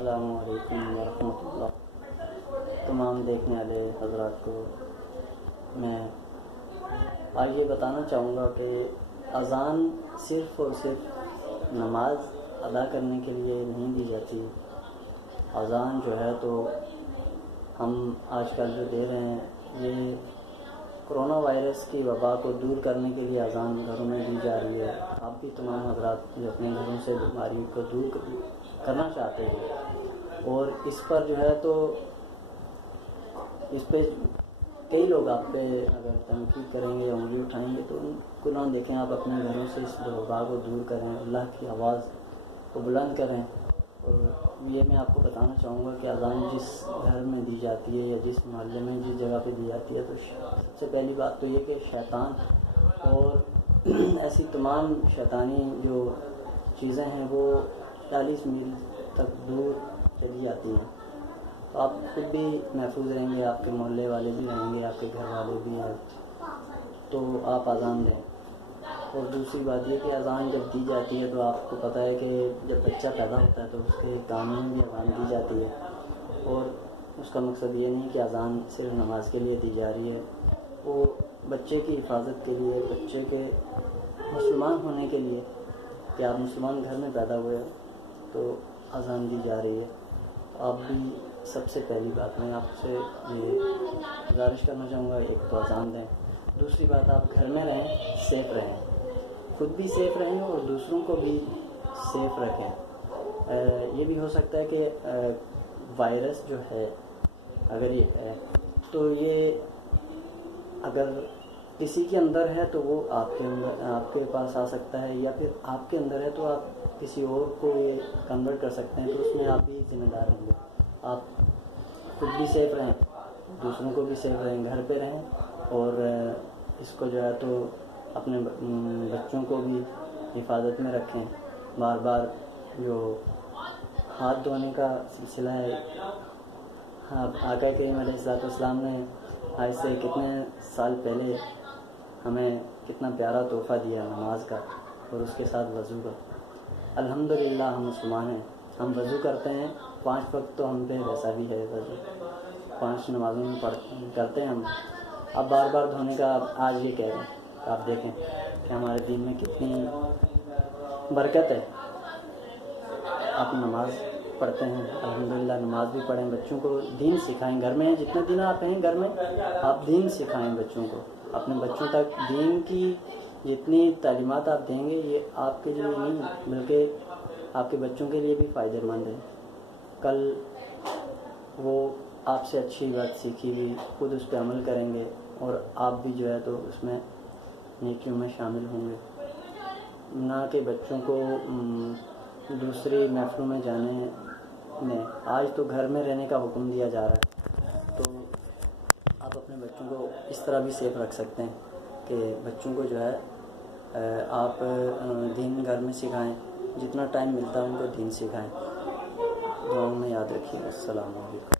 السلام علیکم ورحمۃ اللہ۔ تمام دیکھنے والے حضرات کو میں آج یہ بتانا چاہوں گا کہ اذان صرف اور صرف نماز ادا کرنے کے لیے نہیں دی جاتی۔ اذان جو ہے تو ہم آج کل جو دے رہے ہیں یہ کرونا وائرس کی وبا کو دور کرنے کے لیے اذان گھروں میں دی جا رہی ہے۔ آپ بھی تمام حضرات جو اپنے گھروں سے بیماری کو دور کرنا چاہتے ہیں، اور اس پر جو ہے تو اس پہ کئی لوگ آپ پہ اگر تنقید کریں گے یا انگلی اٹھائیں گے تو ان کو نہ دیکھیں، آپ اپنے گھروں سے اس وبا کو دور کریں، اللہ کی آواز کو بلند کریں۔ اور یہ میں آپ کو بتانا چاہوں گا کہ اذان جس گھر میں دی جاتی ہے یا جس محلے میں جس جگہ پہ دی جاتی ہے تو سب سے پہلی بات تو یہ کہ شیطان اور ایسی تمام شیطانی جو چیزیں ہیں وہ 40 میل تک دور چلی جاتی ہیں۔ تو آپ خود بھی محفوظ رہیں گے، آپ کے محلے والے بھی رہیں گے، آپ کے گھر والے بھی ہیں، تو آپ اذان دیں۔ اور دوسری بات یہ کہ اذان جب دی جاتی ہے تو آپ کو پتہ ہے کہ جب بچہ پیدا ہوتا ہے تو اس کے کان میں بھی اذان دی جاتی ہے، اور اس کا مقصد یہ نہیں کہ اذان صرف نماز کے لیے دی جا رہی ہے، وہ بچے کی حفاظت کے لیے، بچے کے مسلمان ہونے کے لیے کہ آپ مسلمان گھر میں پیدا ہوئے ہو تو اذان دی جا رہی ہے۔ آپ بھی سب سے پہلی بات میں آپ سے یہ گزارش کرنا چاہوں گا، ایک تو اذان دیں، دوسری بات آپ گھر میں رہیں، سیف رہیں، خود بھی سیف رہیں اور دوسروں کو بھی سیف رکھیں۔ یہ بھی ہو سکتا ہے کہ وائرس جو ہے اگر یہ ہے تو یہ اگر کسی کے اندر ہے تو وہ آپ کے پاس آ سکتا ہے، یا پھر آپ کے اندر ہے تو آپ کسی اور کو یہ کنورٹ کر سکتے ہیں، تو اس میں آپ بھی ذمہ دار ہوں گے۔ آپ خود بھی سیف رہیں، دوسروں کو بھی سیف رہیں، گھر پہ رہیں، اور اس کو جو ہے تو اپنے بچوں کو بھی حفاظت میں رکھیں۔ بار بار جو ہاتھ دھونے کا سلسلہ ہے، آقا کریم علیہ السلام نے آج سے کتنے سال پہلے ہمیں کتنا پیارا تحفہ دیا نماز کا، اور اس کے ساتھ وضو کا۔ الحمدللہ ہم مسلمان ہیں، ہم وضو کرتے ہیں 5 وقت، تو ہم پہ ویسا بھی ہے وضو 5 نمازوں میں کرتے ہیں ہم۔ اب بار بار دھونے کا آج یہ کہہ رہے ہیں، آپ دیکھیں کہ ہمارے دین میں کتنی برکت ہے۔ آپ نماز پڑھتے ہیں، الحمدللہ نماز بھی پڑھیں، بچوں کو دین سکھائیں، گھر میں ہیں جتنے دن آپ ہیں گھر میں آپ دین سکھائیں بچوں کو، اپنے بچوں تک دین کی جتنی تعلیمات آپ دیں گے یہ آپ کے لیے نہیں بلکہ آپ کے بچوں کے لیے بھی فائدہ مند ہے۔ کل وہ آپ سے اچھی بات سیکھی ہوئی خود اس پہ عمل کریں گے، اور آپ بھی جو ہے تو اس میں نیکیوں میں شامل ہوں گے، نہ کہ بچوں کو دوسری محفلوں میں جانے میں۔ آج تو گھر میں رہنے کا حکم دیا جا رہا ہے، تو آپ اپنے بچوں کو اس طرح بھی سیف رکھ سکتے ہیں کہ بچوں کو جو ہے آپ دین گھر میں سکھائیں، جتنا ٹائم ملتا ہے ان کو دین سکھائیں۔ دعاؤں میں یاد رکھیے۔ السلام علیکم۔